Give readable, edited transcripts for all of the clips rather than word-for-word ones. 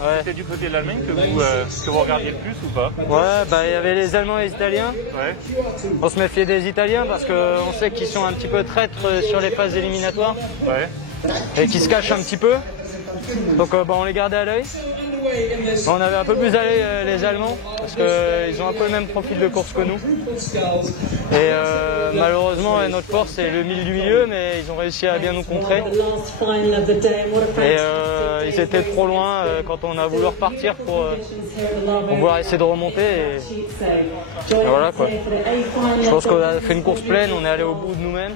Ouais. C'était du côté de l'Allemagne que vous regardiez le plus ou pas? Ouais, bah il y avait les Allemands et les Italiens. Ouais. On se méfiait des Italiens parce qu'on sait qu'ils sont un petit peu traîtres sur les phases éliminatoires. Ouais. Et qu'ils se cachent un petit peu. Donc on les gardait à l'œil. On avait un peu plus à l'œil les Allemands parce qu'ils ont un peu le même profil de course que nous. Et malheureusement notre force c'est le milieu du milieu, mais ils ont réussi à bien nous contrer. Et ils étaient trop loin quand on a voulu repartir pour pouvoir essayer de remonter. Et voilà quoi. Je pense qu'on a fait une course pleine, on est allé au bout de nous-mêmes.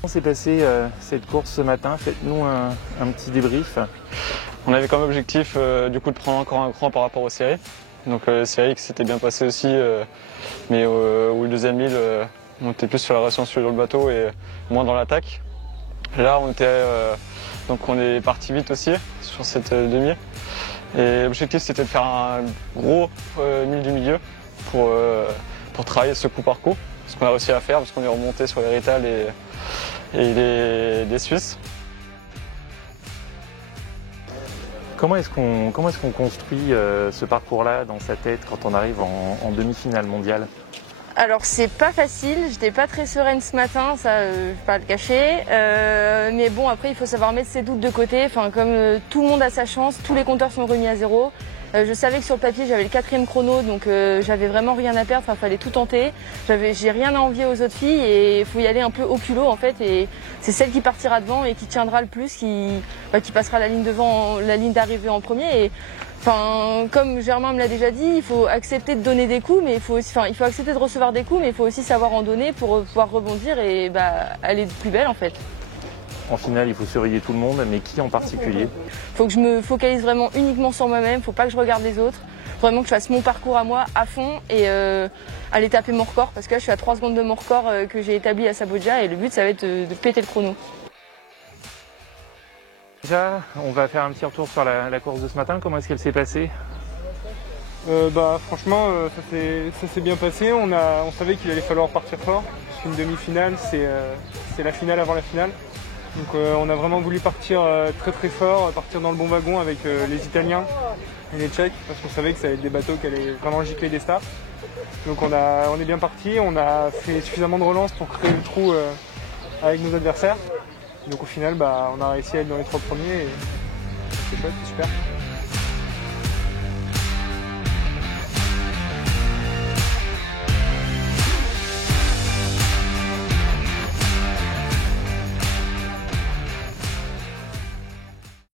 Comment s'est passée cette course ce matin? Faites-nous un petit débrief. On avait comme objectif du coup de prendre encore un cran par rapport aux séries. Donc séries qui s'était bien passé aussi, mais où le deuxième mille, on était plus sur la relation sur le bateau et moins dans l'attaque. Là on est parti vite aussi sur cette demi. Et l'objectif c'était de faire un gros mille du milieu pour travailler ce coup par coup. Ce qu'on a réussi à faire parce qu'on est remonté sur les Rital et les Suisses. Comment est-ce qu'on construit ce parcours-là dans sa tête quand on arrive en demi-finale mondiale? Alors c'est pas facile, j'étais pas très sereine ce matin, ça je vais pas le cacher. Mais bon après il faut savoir mettre ses doutes de côté, enfin comme tout le monde a sa chance, tous les compteurs sont remis à zéro. Je savais que sur le papier j'avais le 4e chrono donc j'avais vraiment rien à perdre, enfin fallait tout tenter. J'ai rien à envier aux autres filles et il faut y aller un peu au culot en fait et c'est celle qui partira devant et qui tiendra le plus, qui passera la ligne devant, la ligne d'arrivée en premier. Et, enfin, comme Germain me l'a déjà dit, il faut accepter de donner des coups, mais il faut accepter de recevoir des coups, mais il faut aussi savoir en donner pour pouvoir rebondir et aller de plus belle en fait. En finale, il faut surveiller tout le monde, mais qui en particulier? Il faut que je me focalise vraiment uniquement sur moi-même, il ne faut pas que je regarde les autres. Vraiment que je fasse mon parcours à moi à fond et aller taper mon record, parce que là je suis à 3 secondes de mon record que j'ai établi à Saboja et le but ça va être de péter le chrono. Déjà, on va faire un petit retour sur la course de ce matin. Comment est-ce qu'elle s'est passée? Franchement, ça s'est bien passé. On savait qu'il allait falloir partir fort. Une demi-finale, c'est la finale avant la finale. Donc on a vraiment voulu partir très très fort, partir dans le bon wagon avec les Italiens et les Tchèques, parce qu'on savait que ça allait être des bateaux qui allaient vraiment gicler des stars. Donc on est bien parti, on a fait suffisamment de relance pour créer le trou avec nos adversaires. Donc au final, on a réussi à être dans les 3 premiers et c'est chouette, c'est super.